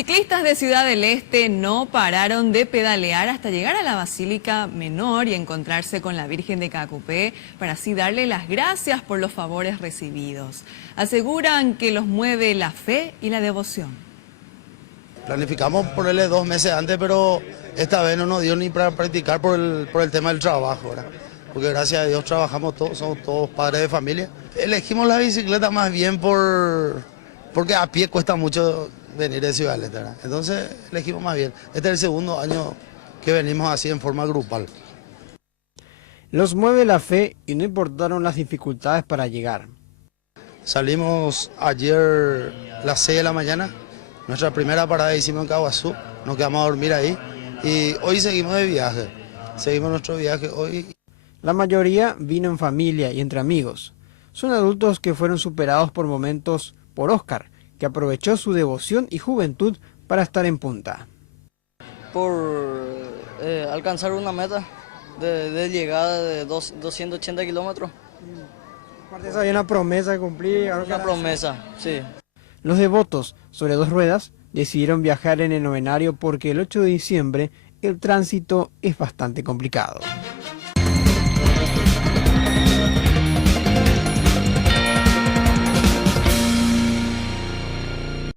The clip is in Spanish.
Ciclistas de Ciudad del Este no pararon de pedalear hasta llegar a la Basílica Menor y encontrarse con la Virgen de Cacupé para así darle las gracias por los favores recibidos. Aseguran que los mueve la fe y la devoción. Planificamos ponerle 2 meses antes, pero esta vez no nos dio ni para practicar por el tema del trabajo, ¿verdad? Porque gracias a Dios trabajamos todos, somos todos padres de familia. Elegimos la bicicleta más bien porque a pie cuesta mucho venir de Ciudad del Este, ¿verdad? Entonces elegimos más bien. Este es el segundo año que venimos así en forma grupal. Los mueve la fe y no importaron las dificultades para llegar. Salimos ayer a las 6 de la mañana, nuestra primera parada hicimos en Caguazú, nos quedamos a dormir ahí y hoy seguimos de viaje, seguimos nuestro viaje hoy. La mayoría vino en familia y entre amigos. Son adultos que fueron superados por momentos por Oscar, que aprovechó su devoción y juventud para estar en punta. Por alcanzar una meta de llegada de 280 kilómetros. Aparte de eso, había una promesa que cumplir. Una promesa, sí. Los devotos sobre 2 ruedas decidieron viajar en el novenario porque el 8 de diciembre el tránsito es bastante complicado.